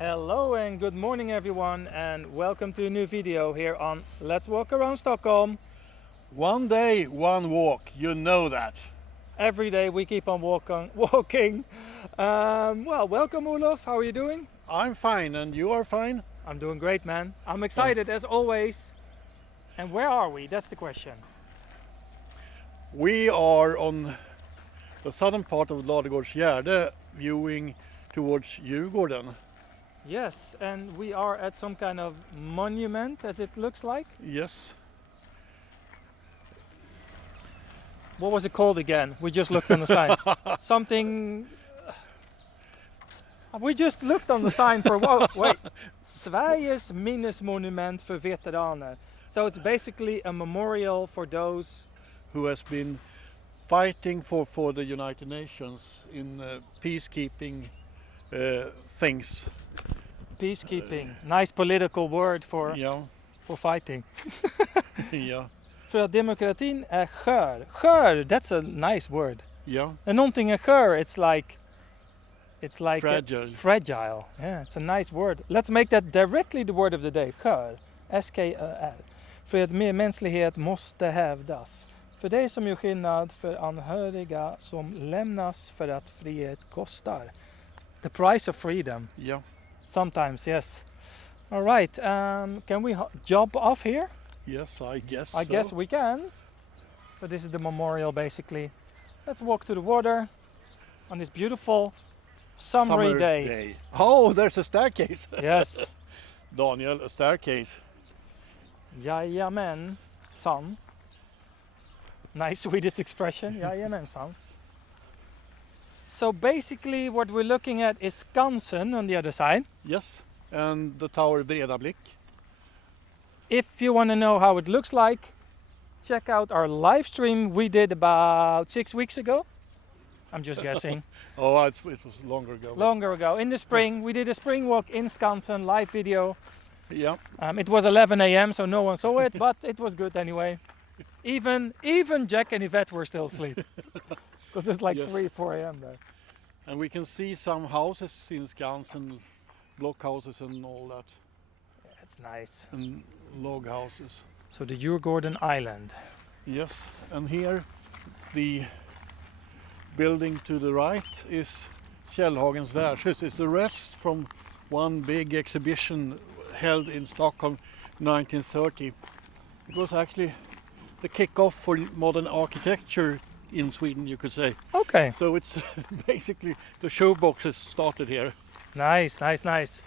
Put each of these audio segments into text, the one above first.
Hello and good morning everyone, and welcome to a new video here on Let's Walk Around Stockholm. One day, one walk, you know that. Every day we keep on walking. Well, welcome Olof, how are you doing? I'm fine, and you are fine? I'm doing great, man. I'm excited as always. And where are we? That's the question. We are on the southern part of Ladugårdsgärde, viewing towards Djurgården. Yes, and we are at some kind of monument, as it looks like. Yes. What was it called again? We just looked on the sign. Something... We just looked on the sign for... Whoa, wait. Sveriges minnesmonument för veteraner. So it's basically a memorial for those... Who has been fighting for the United Nations in peacekeeping things. Peacekeeping. Nice political word for fighting. Ja. För att demokratin är skör. Skör, that's a nice word. Ja. And någonting är skör, it's like Fragile. Fragile. Yeah, it's a nice word. Let's make that directly the word of the day. Skör. S-K-Ö-R. För att medmänsklighet måste hävdas. För det som gör skillnad för anhöriga som lämnas för att frihet kostar. The price of freedom. Ja. Sometimes, yes. All right. Can we jump off here? Yes, I guess I guess we can. So this is the memorial, basically. Let's walk to the water on this beautiful summery day. Oh, there's a staircase. Yes. Daniel, a staircase. Jajamän, son. Nice Swedish expression. Jajamän, son. So basically what we're looking at is Skansen on the other side. Yes, and the tower Breda Blick. If you want to know how it looks like, check out our live stream we did about 6 weeks ago. I'm just guessing. Oh, it was longer ago. Longer ago. In the spring, we did a spring walk in Skansen, live video. Yeah. It was 11 a.m. so no one saw it, but it was good anyway. Even Jack and Yvette were still asleep. Because it's like 3, 4 a.m. there. And we can see some houses in Skansen, block houses and all that. Yeah, it's nice. And log houses. So the Djurgården island. Yes, and here the building to the right is Källhagens värdshus. It's the rest from one big exhibition held in Stockholm 1930. It was actually the kick-off for modern architecture in Sweden, you could say. Okay. So it's basically the showboxes started here. Nice, nice, nice.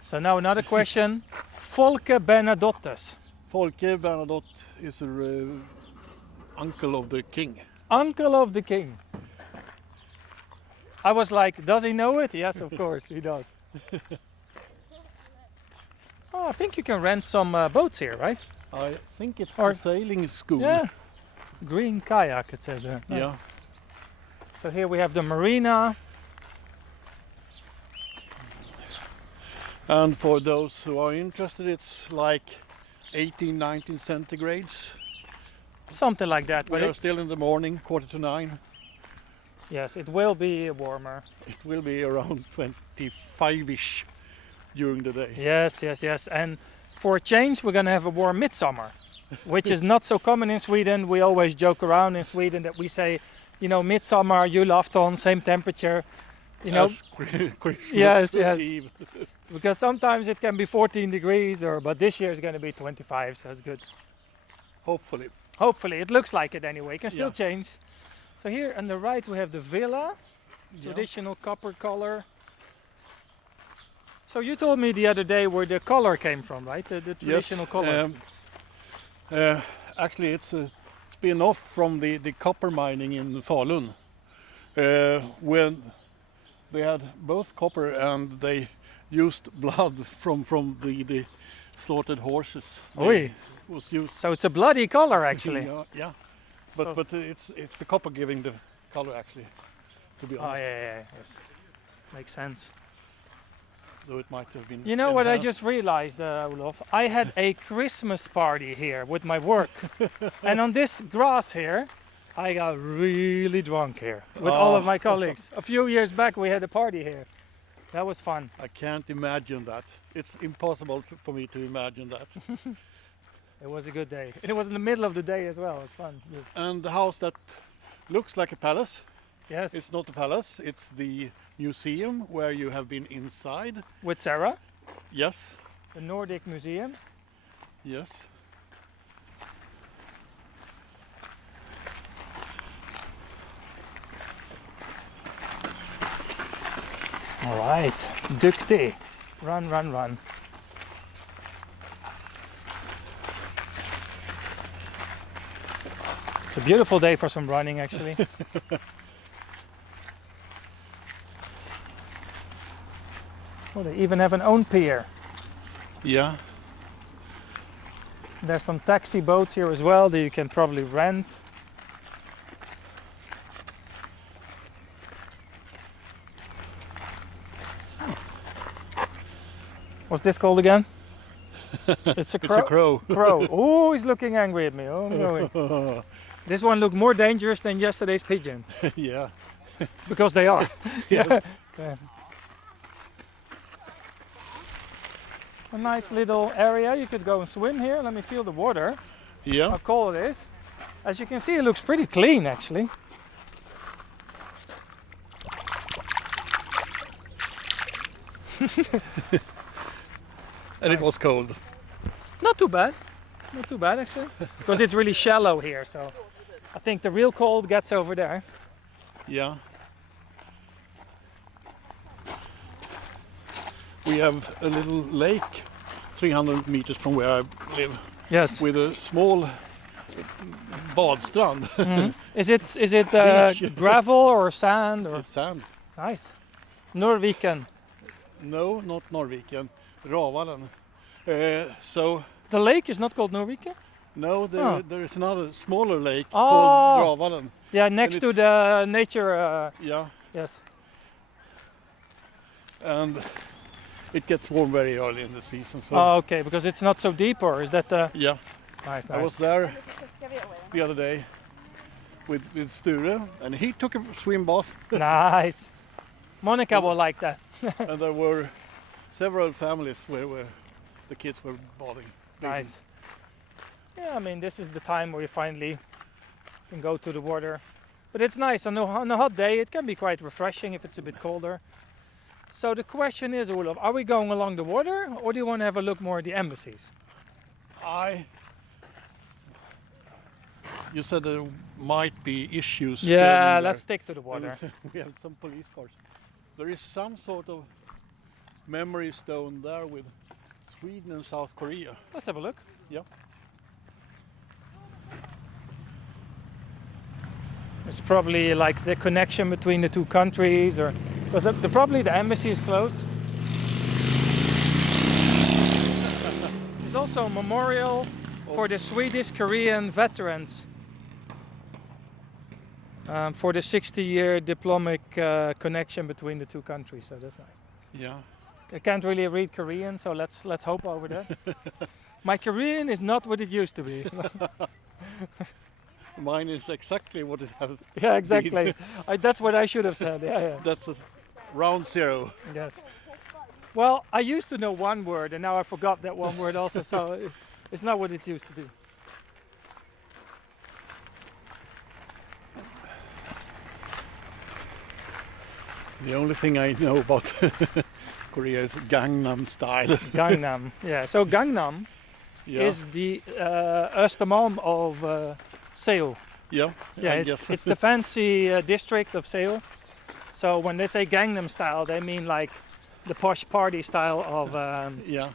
So now another question. Folke Bernadottes. Folke Bernadotte is uncle of the king. Uncle of the king. I was like, does he know it? Yes, of course, he does. Oh, I think you can rent some boats here, right? I think it's Or- a sailing school. Yeah. Green kayak, it says there. Yeah. So here we have the marina. And for those who are interested, it's like 18, 19 centigrades. Something like that. We But are still in the morning, 8:45. yes, it will be warmer. It will be around 25-ish during the day. Yes, yes, yes. And for a change, we're going to have a warm midsummer, which is not so common in Sweden. We always joke around in Sweden that we say, you know, midsummer, julafton, same temperature. You know, As Christmas Yes, yes. Eve. because sometimes it can be 14 degrees, but this year is going to be 25, so that's good. Hopefully. Hopefully, it looks like it anyway. It can still Yeah. change. So here on the right we have the villa, Yeah. traditional copper color. So you told me the other day where the color came from, right? The traditional color. Actually, it's a spin-off from the copper mining in Falun. When they had both copper and they used blood from the slaughtered horses. Oi. Was used. So it's a bloody color actually. Yeah. So- But it's the copper giving the color actually. To be Oh honest, yeah, yes. Makes sense. though it might have been. You know what I enhanced. just realized, Olof? I had a Christmas party here with my work. And on this grass here, I got really drunk here with all of my colleagues. A few years back we had a party here. That was fun. I can't imagine that. It's impossible for me to imagine that. It was a good day. It was in the middle of the day as well. It was fun. Good. And the house that looks like a palace, Yes. it's not a palace, it's the museum where you have been inside. With Sarah, Yes, the Nordic Museum. yes. All right. Duktig. Run, run, run. It's a beautiful day for some running, actually. Oh, they even have an own pier. Yeah, There's some taxi boats here as well that you can probably rent. What's this called again? It's a crow. it's a crow. Crow. Oh, he's looking angry at me. Oh, no. This one looked more dangerous than yesterday's pigeon. Yeah. Because they are. Yeah. Yeah. A nice little area. You could go and swim here. Let me feel the water. Yeah. How cold it is. As you can see, it looks pretty clean actually. And it was cold. Not too bad. Not too bad actually. Because it's really shallow here, so I think the real cold gets over there. Yeah. We have a little lake 300 meters from where I live Yes. with a small badstrand. Is it Beach. gravel or sand or It's sand. nice? Norwegian. No, not Norwegian. Ravalen. So The lake is not called Norwegian? no, there is another smaller lake Oh. called Ravalen. Yeah, next to it's- the nature. Yeah, Yes. and it gets warm very early in the season. So Oh, okay, because it's not so deep, or is that yeah, nice? I was there the other day with Sture, and he took a swim bath, Nice. Monica will like that. and there were several families where the kids were bathing. Nice. Yeah, I mean, this is the time where you finally can go to the water. But it's nice. On a hot day, it can be quite refreshing if it's a bit colder. So the question is, Olof, are we going along the water, or do you want to have a look more at the embassies? You said there might be issues. Yeah, filming let's there. stick to the water. We have some police cars. There is some sort of memory stone there with Sweden and South Korea. Let's have a look. Yeah. It's probably like the connection between the two countries, or because probably the embassy is close. There's also a memorial for the Swedish Korean veterans for the 60-year diplomatic connection between the two countries. So that's nice. Yeah. I can't really read Korean, so let's hope over that. My Korean is not what it used to be. Mine is exactly what it has. Yeah, exactly. That's what I should have said. Yeah, yeah. That's a round zero. Yes. Well, I used to know one word, and now I forgot that one word also. So it's not what it used to be. The only thing I know about Korea is Gangnam style. Gangnam. Yeah. So Gangnam Yeah. is the Östermalm of Seoul. Yeah. Yeah, I guess. it's the fancy district of Seoul. So when they say Gangnam style, they mean like the posh party style Yeah.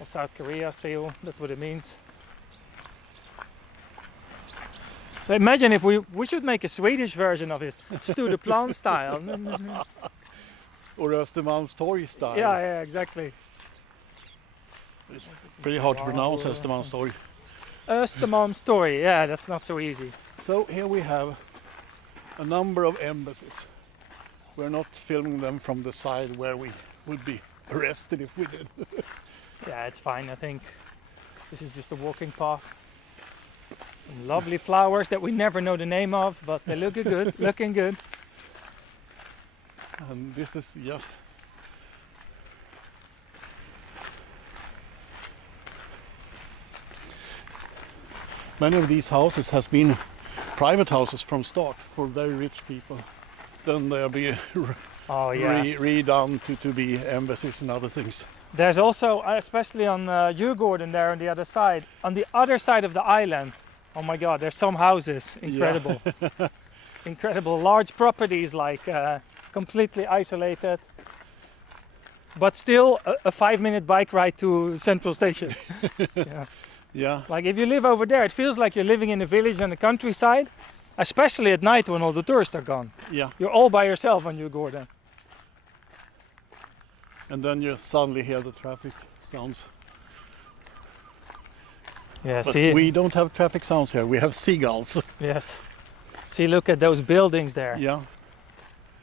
of South Korea, Seoul. That's what it means. So imagine if we should make a Swedish version of his Stureplan style. Or Östermalmstorg style. Yeah, yeah, exactly. It's pretty hard to pronounce Östermalmstorg. Östermalm story. Yeah, that's not so easy. So here we have a number of embassies. We're not filming them from the side where we would be arrested if we did. Yeah, it's fine. I think this is just a walking path. Some lovely flowers that we never know the name of, but they look good. Looking good. And this is just Many of these houses has been private houses from start for very rich people. Then they'll be Oh yeah. redone to be embassies and other things. There's also, especially on Djurgården there on the other side of the island. Oh my God, there's some houses, incredible. Yeah. Incredible, large properties like completely isolated. But still a 5-minute bike ride to Central Station. Yeah. Yeah. Like if you live over there, it feels like you're living in a village on the countryside, especially at night when all the tourists are gone. Yeah. You're all by yourself on Djurgården. And then you suddenly hear the traffic sounds. Yeah, But see. we don't have traffic sounds here. We have seagulls. Yes. See, look at those buildings there. Yeah.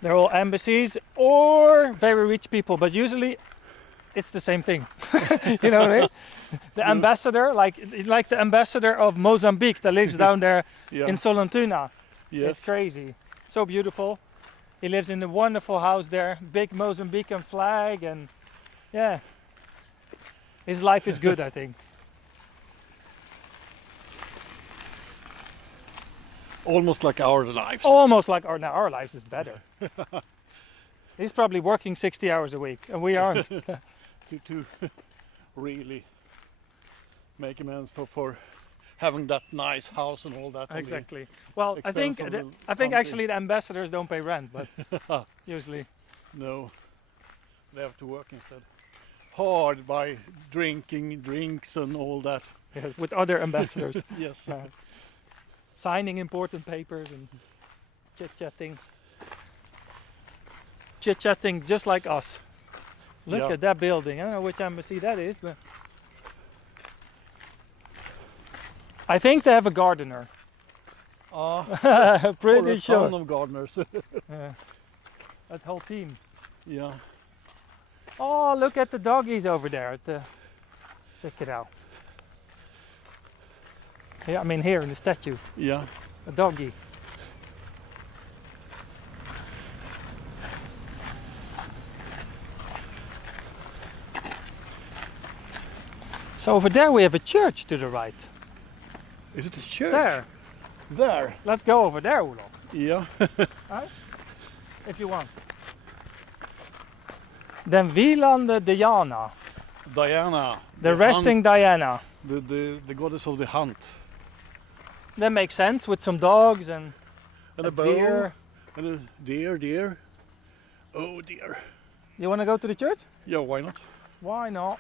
They're all embassies or very rich people, but usually it's the same thing. You know what I mean? The ambassador, like the ambassador of Mozambique that lives down there Yeah. in Sollentuna. Yes. It's crazy. So beautiful. He lives in a wonderful house there, big Mozambican flag, and yeah, his life is good, I think. Almost like our lives. Almost like our lives is better. He's probably working 60 hours a week, and we aren't. To really make amends for having that nice house and all that. Exactly. Well, I expense think of the I think country. actually the ambassadors don't pay rent, but usually. No, they have to work instead. Hard by drinking drinks and all that. Yes, with other ambassadors. Yes. Signing important papers and chit-chatting. Chit-chatting just like us. Look Yeah. at that building. I don't know which embassy that is, but I think they have a gardener. Pretty or a sure. ton of gardeners. Yeah. That whole team. Yeah. Oh, look at the doggies over there. Check it out. Yeah, I mean here in the statue, Yeah. a doggy. So over there we have a church to the right. Is it a church? There. There. Let's go over there, Olof, Yeah. if you want. Den vilande Diana. Diana. The resting hunt. Diana. The goddess of the hunt. That makes sense with some dogs and And a a bow. deer. And a deer. Oh dear. You want to go to the church? Yeah, why not? Why not?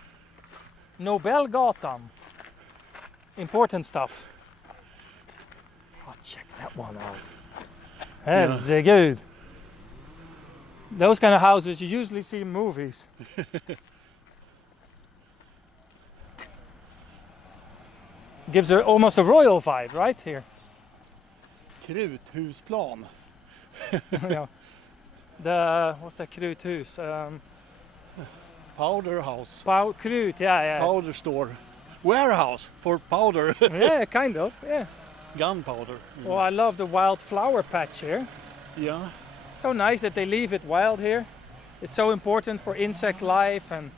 Nobelgatan. Important stuff. Oh, check that one out. Herregud. Those kind of houses you usually see in movies. Gives her almost a royal vibe, right here. Kruthusplan. Yeah. The what's that kruthus? Powder house. Krut, yeah. Powder store. Warehouse for powder. Yeah, kind of. Yeah. Gunpowder. Oh, I love the wild flower patch here. Yeah. So nice that they leave it wild here. It's so important for insect life and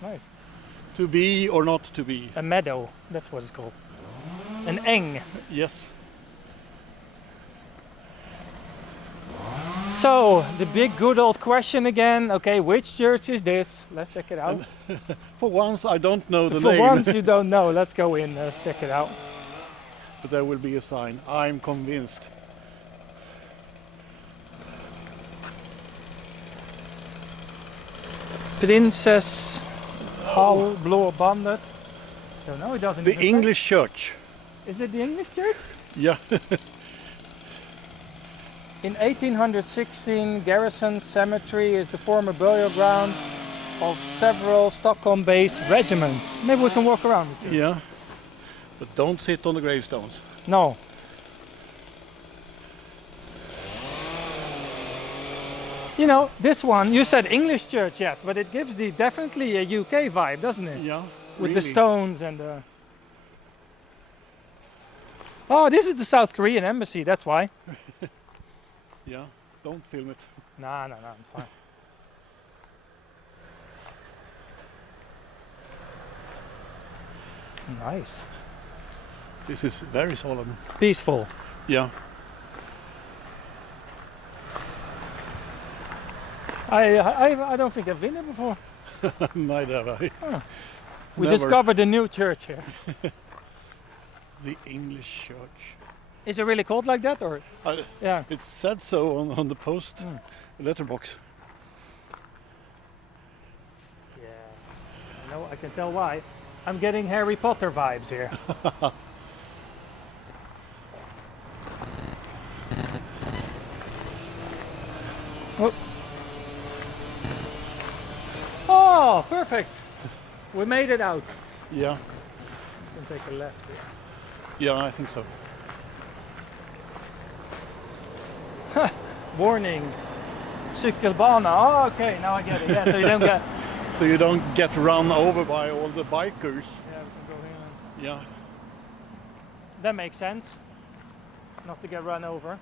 nice. To be or not to be. A meadow, that's what it's called. An eng. Yes. So, the big good old question again. Okay, which church is this? Let's check it out. For once I don't know the For name. once you don't know, let's go in, let's check it out. But there will be a sign. I'm convinced. Princess Hall Blå Bandet. Don't know, it doesn't The even say. English church. Is it the English church? Yeah. In 1816, Garrison Cemetery is the former burial ground of several Stockholm-based regiments. Maybe we can walk around with you. Yeah. But don't sit on the gravestones. No. You know, this one, you said English church, yes, but it gives definitely a UK vibe, doesn't it? Yeah. With really. the stones and the... Oh, this is the South Korean embassy, that's why. Yeah. Don't film it. No, I'm fine. Nice. This is very solemn. Peaceful. Yeah. I don't think I've been here before. Neither have I. We Never. discovered a new church here. The English church. Is it really called like that, or? Yeah. It said so on the post letterbox. Yeah. No, I can tell why. I'm getting Harry Potter vibes here. Oh. Oh, perfect. We made it out. Yeah. We can take a left here. Yeah, I think so. Warning. Cykelbana. Oh, okay, now I get it. Yeah, so you don't get. So you don't get run over by all the bikers. Yeah, we can go here. Yeah. That makes sense. Not to get run over.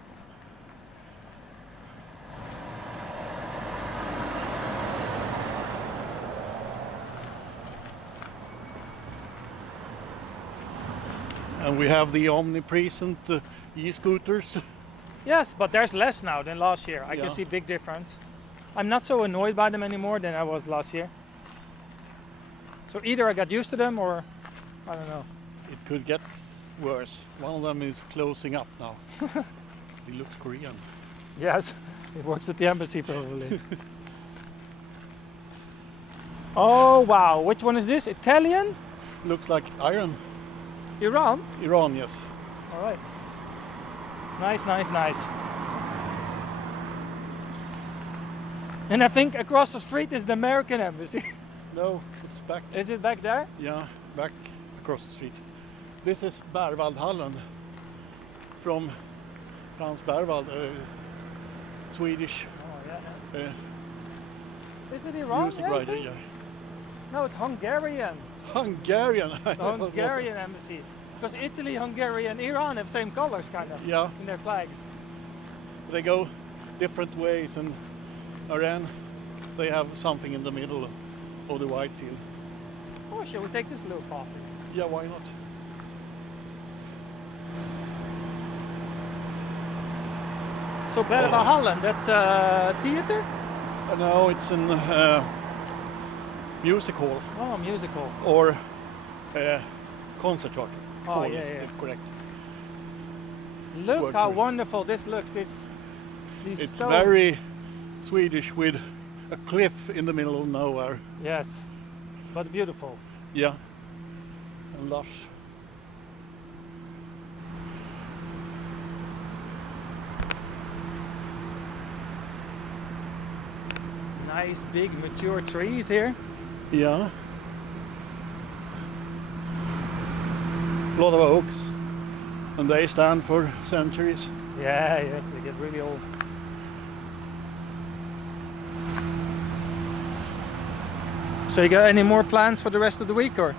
And we have the omnipresent e-scooters. Yes, but there's less now than last year. I Yeah. can see big difference. I'm not so annoyed by them anymore than I was last year. So either I got used to them or I don't know. It could get worse. One of them is closing up now. He looks Korean. Yes, it works at the embassy probably. Oh wow, which one is this? Italian? Looks like iron. Iran? Iran, yes. All right. Nice, nice, nice. And I think across the street is the American embassy. No, it's back. Is it back there? Yeah, back across the street. This is Berwaldhallen from Frans Berwald, Swedish Oh yeah. Is it Iran? music Yeah, I writer. think? Yeah. No, it's Hungarian. Hungarian. The Hungarian embassy. Because Italy, Hungary, and Iran have same colors, kind of, Yeah, in their flags. they go different ways, and Iran, they have something in the middle of the white field. Oh, shall we take this little path? Yeah, why not? So Berwaldhallen, that's a theater? No, it's a music hall Oh, musical. or concert hall. Oh, Hall yeah, is yeah. correct. Look Word how for it. wonderful this looks. These It's stones. very Swedish with a cliff in the middle of nowhere. Yes, but beautiful. Yeah, and lush. Nice big mature trees here. Yeah. A lot of oaks, and they stand for centuries. Yeah, yes, they get really old. So you got any more plans for the rest of the week, or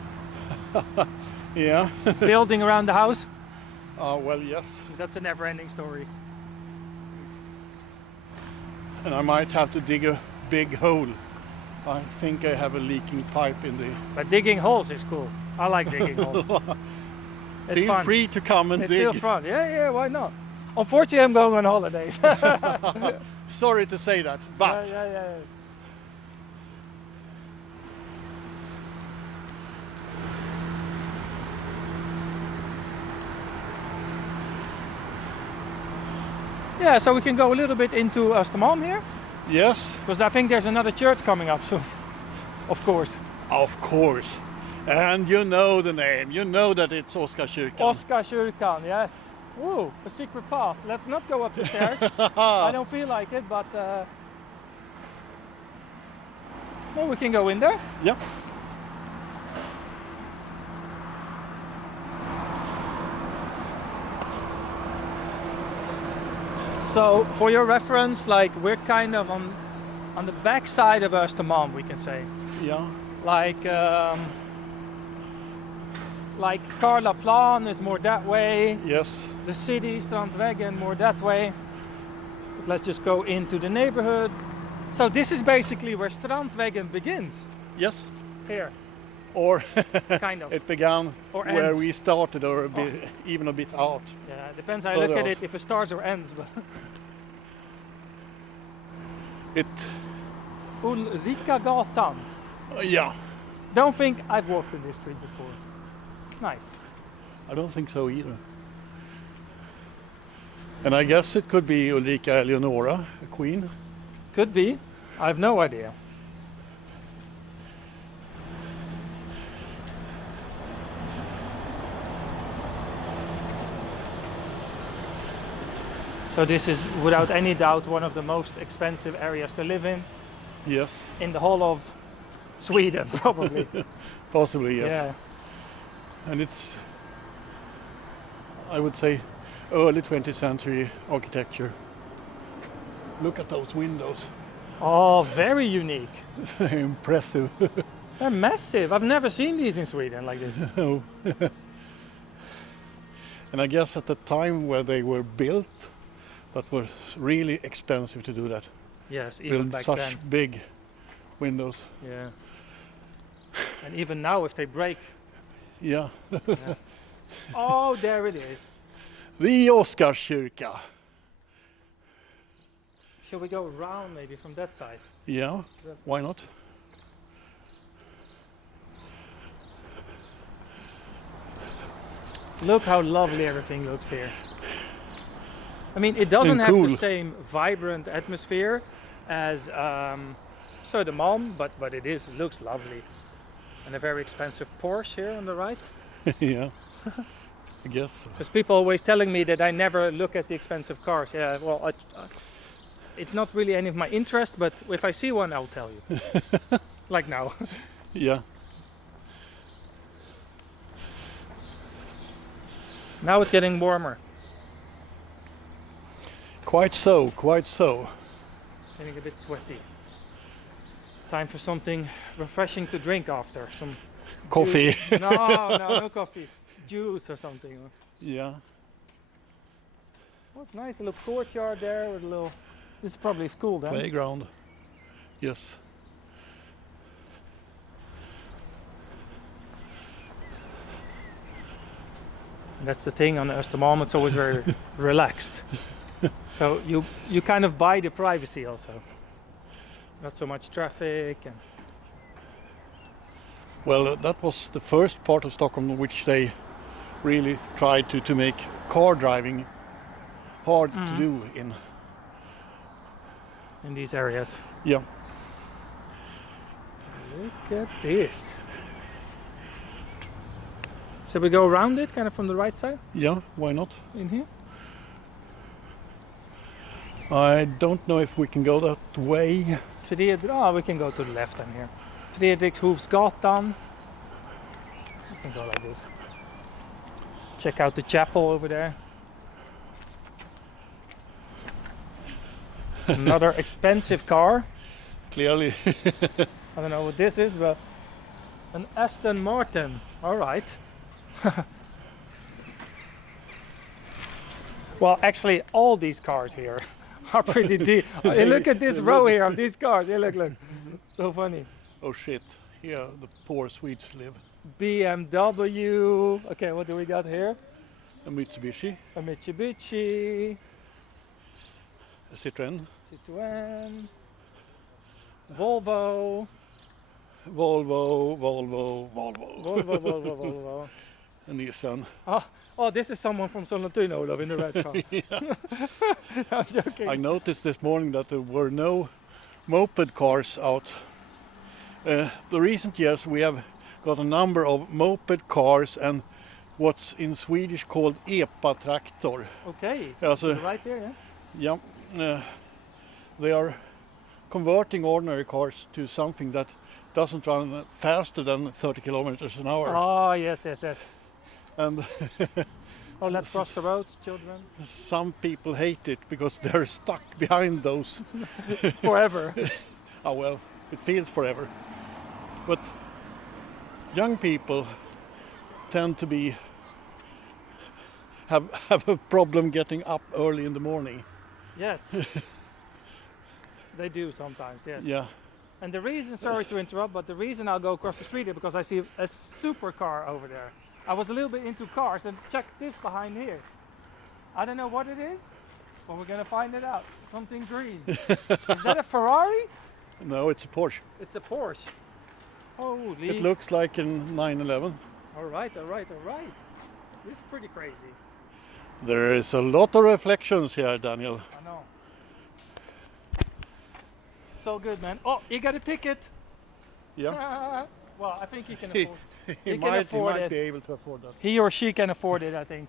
Yeah. building around the house? Well, yes. That's a never-ending story. And I might have to dig a big hole. I think I have a leaking pipe in the. But digging holes is cool. I like digging holes. It's Feel fun. free to come and It dig. feels fun. Yeah, yeah, why not? Unfortunately, I'm going on holidays. Sorry to say that, but yeah. Yeah, so we can go a little bit into Östermalm here, yes, because I think there's another church coming up soon. Of course. of course. And you know the name. You know that it's Oscarskyrkan. Oscarskyrkan, yes. Ooh, a secret path. Let's not go up the stairs. I don't feel like it, but no, we can go in there. Yeah. So, for your reference, like we're kind of on the back side of Östermalm, we can say. Yeah. Like Karlaplan is more that way. Yes. The city, Strandvägen, more that way. But let's just go into the neighborhood. So this is basically where Strandvägen begins. Yes. Here. Or Kind of. it began Or where ends. we started, or even a bit out. Yeah, it depends how you look Further at out. it, if it starts or ends. But It, Ulrika gatan. yeah, Don't think I've walked in this street before. Nice. I don't think so either. And I guess it could be Ulrika Eleonora, a queen. Could be. I have no idea. So this is without any doubt one of the most expensive areas to live Yes, in the whole of Sweden, probably. possibly yes. Yeah. And it's, I would say, early 20th century architecture. Look at those windows. Oh, very unique. They're impressive. They're massive. I've never seen these in Sweden like this. No. And I guess at the time where they were built, that was really expensive to do that. Yes, even Build back such then. big windows. Yeah. And even now, if they break. Yeah. Oh, there it is. The Oscarskyrka. Shall we go around maybe from that side? Yeah, why not? Look how lovely everything looks here. I mean, it doesn't And have cool. the same vibrant atmosphere as Södermalm, but it looks lovely. And a very expensive Porsche here on the right. Yeah, I guess. Because people always telling me that I never look at the expensive cars. Yeah, well, it's not really any of my interest, but if I see one, I'll tell you. Like now. Yeah. Now it's getting warmer. Quite so, quite so. Getting a bit sweaty. Time for something refreshing to drink after. Some Coffee. no coffee. Juice or something. Yeah. Oh, it's nice. A little courtyard there with a little. This is probably school then. Playground. Yes. And that's the thing on Östermalm. It's always very relaxed. So you kind of buy the privacy also. Not so much traffic and. Well, that was the first part of Stockholm which they really tried to make car driving hard to do in. In these areas. Yeah. Look at this. Shall we go around it, kind of from the right side, Yeah, why not? in here? I don't know if we can go that way. We can go to the left then here. Fredrikshofsgatan. We can go like this. Check out the chapel over there. Another expensive car. Clearly. I don't know what this is, but an Aston Martin. All right. Well, actually, all these cars here are pretty deep. Hey, look at this row here of these cars. Hey, look. So funny. Oh shit, here the poor Swedes live. BMW. Okay, what do we got here? A Mitsubishi, A Mitsubishi, a Citroën, Citroën, Volvo, Volvo, Volvo. a Nissan. Oh, this is someone from Sollentuna, Olof, in the red car. I'm joking. I noticed this morning that there were no moped cars out. The recent years we have got a number of moped cars and what's in Swedish called epa-traktor. Okay, Also, right there, yeah? yeah, they are converting ordinary cars to something that doesn't run faster than 30 kilometers an hour. Oh, yes. And Oh, let's cross the road, children. some people hate it because they're stuck behind those. Forever. Oh well, it feels forever. But young people tend to have a problem getting up early in the morning. Yes. They do sometimes, yes. Yeah, And the reason, sorry to interrupt, but the reason I'll go across the street is because I see a supercar over there. I was a little bit into cars, and check this behind here. I don't know what it is, but we're gonna find it out. Something green. Is that a Ferrari? No, it's a Porsche. It's a Porsche. Holy. It looks like a 911. All right. This is pretty crazy. There is a lot of reflections here, Daniel. I know. So good, man. Oh, you got a ticket. Yeah. Well, I think he can afford. He can might afford it. be able to afford that. He or she can afford it, I think.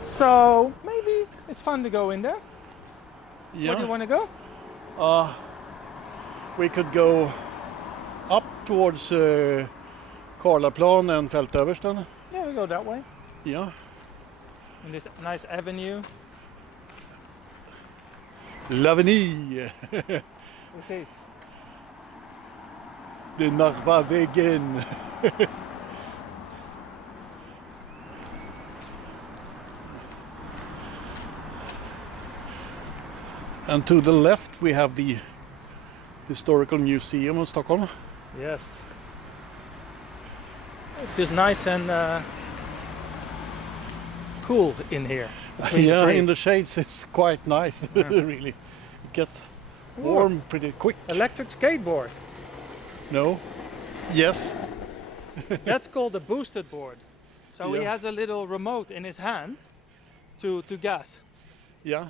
So maybe it's fun to go in there. Yeah. Where do you want to go? We could go up towards Karlaplan and Fältöversten. Yeah, we go that way. Yeah. In this nice avenue. L'avenue. This is. The Narvavägen. And to the left we have the Historical Museum of Stockholm. Yes. It feels nice and cool in here. between the Yeah, trees. in the shades it's quite nice, Yeah. really. It gets warm pretty quick. Electric skateboard. No? Yes? That's called a boosted board. So he Yeah. has a little remote in his hand to gas. Yeah.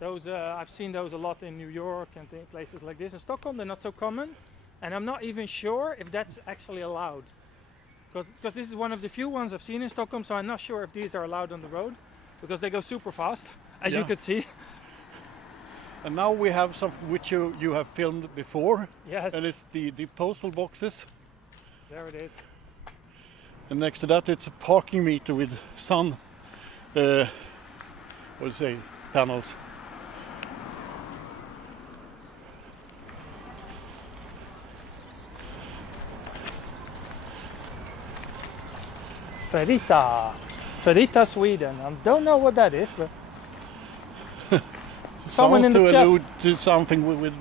Those I've seen those a lot in New York and places like this. In Stockholm, they're not so common, and I'm not even sure if that's actually allowed. Because this is one of the few ones I've seen in Stockholm, so I'm not sure if these are allowed on the road, because they go super fast, as you Yeah. could see. And now we have something which you have filmed before. Yes, And it's the postal boxes. there it is. And next to that it's a parking meter with sun, what do you say, panels. Ferrita, Sweden. I don't know what that is, but someone Sounds in the to chat. allude to something with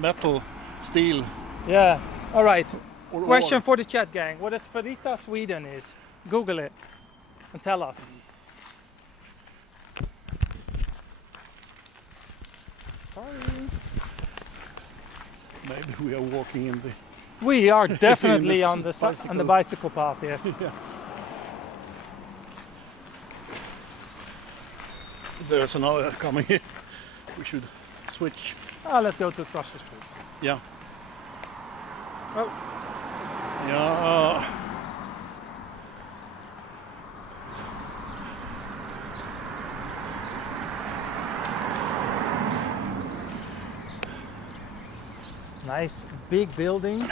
metal, steel. Yeah. All right. Or Question ore. for the chat gang: what does Ferrita, Sweden is? Google it and tell us. Sorry. Maybe we are walking in the... We are definitely this on the on the bicycle. bicycle path. Yes. Yeah. There's another coming here. We should switch. Let's go to across the street. Yeah. Oh, Yeah. nice big building.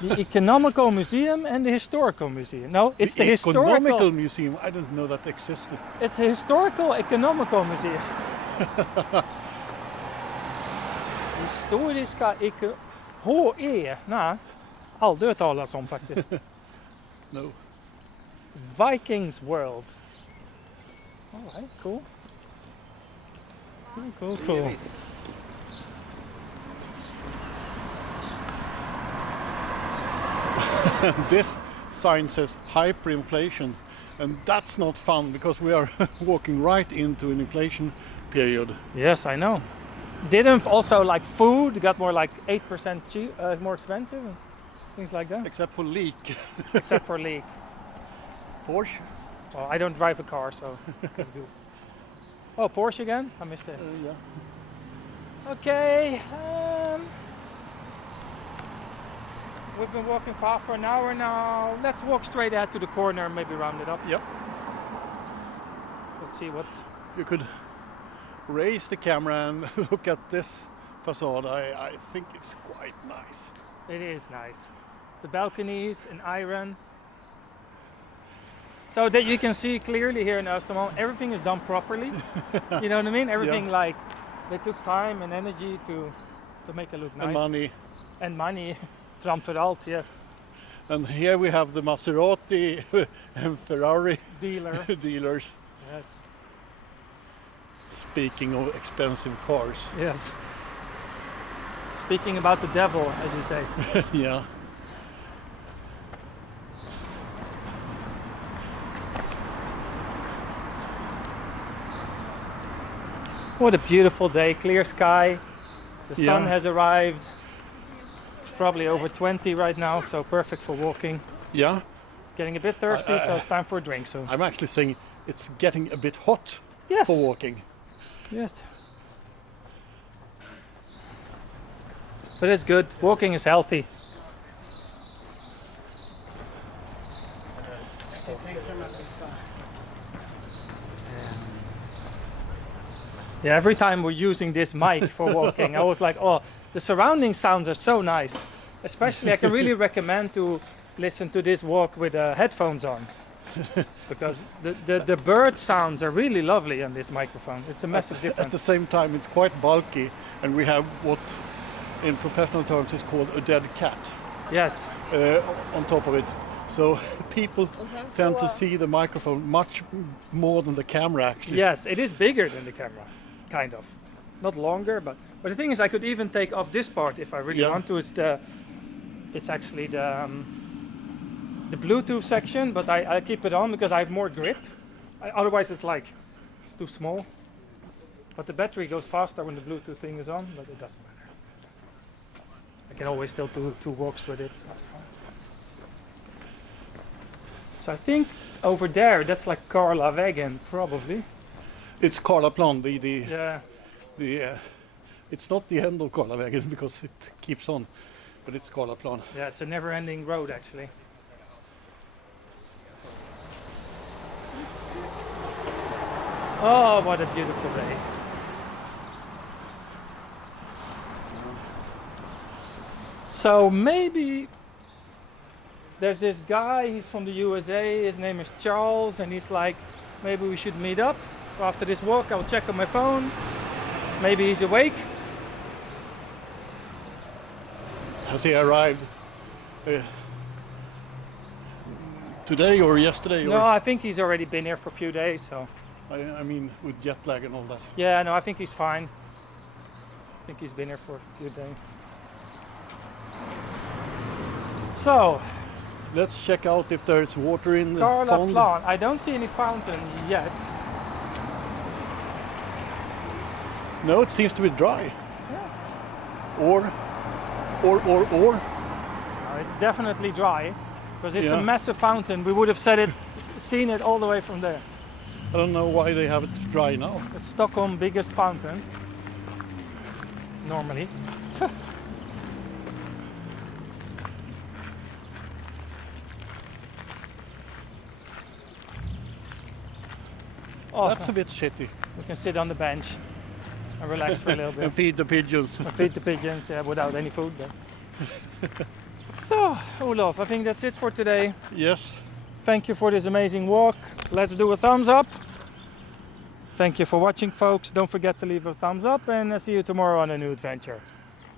The Economical Museum and the Historical Museum. No, it's the historical. Economical Museum. I didn't know that existed. It's a historical economical museum. Historiska HE. Nej, aldrig hört talas om faktiskt. No. Vikings World. Alright, cool. Cool. This sign says hyperinflation, and that's not fun because we are walking right into an inflation period. Yes, I know. Didn't also like food got more like 8% cheap, more expensive and things like that. Except for leak. Except for leak. Porsche? Well, I don't drive a car, so that's good. Oh, Porsche again? I missed it. Yeah. Okay. We've been walking far for an hour now. Let's walk straight ahead to the corner and maybe round it up. Yep. Let's see what's... You could raise the camera and look at this facade. I think it's quite nice. It is nice. The balconies in iron. So that you can see clearly here in Östermalm, everything is done properly. You know what I mean? Everything like, they took time and energy to make it look nice. And money. And money, framför allt, yes. And here we have the Maserati and Ferrari Dealer, dealers. yes. speaking of expensive cars. Yes. Speaking about the devil, as you say. Yeah. What a beautiful day, clear sky. The sun Yeah. has arrived. It's probably over 20 right now, so perfect for walking. Yeah. Getting a bit thirsty, so it's time for a drink soon. I'm actually saying it's getting a bit hot Yes. for walking. Yes. But it's good. Walking is healthy. Yeah, every time we're using this mic for walking, I was like, oh, the surrounding sounds are so nice. Especially, I can really recommend to listen to this walk with headphones on. Because the bird sounds are really lovely on this microphone. It's a massive At difference. the same time, it's quite bulky, and we have what in professional terms is called a dead cat Yes. on top of it. So people tend to see the microphone much more than the camera actually. Yes, it is bigger than the camera, kind of. Not longer, but the thing is, I could even take off this part if I really Yeah. want to. It's actually the Bluetooth section, but I keep it on because I have more grip. Otherwise, it's too small. But the battery goes faster when the Bluetooth thing is on, but it doesn't matter. I can always still do 2 walks with it. That's fine. So I think over there, that's like Carla wagon, probably. It's Karlaplan, Yeah. it's not the end of Karlavägen because it keeps on, but it's Karlaplan. Yeah, it's a never-ending road, actually. Oh, what a beautiful day. So maybe there's this guy, he's from the USA, his name is Charles, and he's like, maybe we should meet up. So after this walk, I'll check on my phone. Maybe he's awake. Has he arrived today or yesterday? No, I think he's already been here for a few days, so. I mean, with jet lag and all that. Yeah, no, I think he's fine. I think he's been here for a few days. So, Let's check out if there's water in the pond. Karlaplan. I don't see any fountain yet. No, it seems to be dry. Yeah. Or. No, it's definitely dry because it's Yeah. a massive fountain. We would have seen it all the way from there. I don't know why they have it dry now. It's Stockholm's biggest fountain. Normally. Oh, That's a bit shitty. we can sit on the bench and relax for a little bit. And feed the pigeons. And feed the pigeons, yeah, without any food. But. So, Olof, I think that's it for today. Yes. Thank you for this amazing walk. Let's do a thumbs up. Thank you for watching, folks. Don't forget to leave a thumbs up, and I'll see you tomorrow on a new adventure.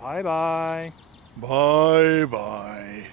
Bye bye. Bye bye.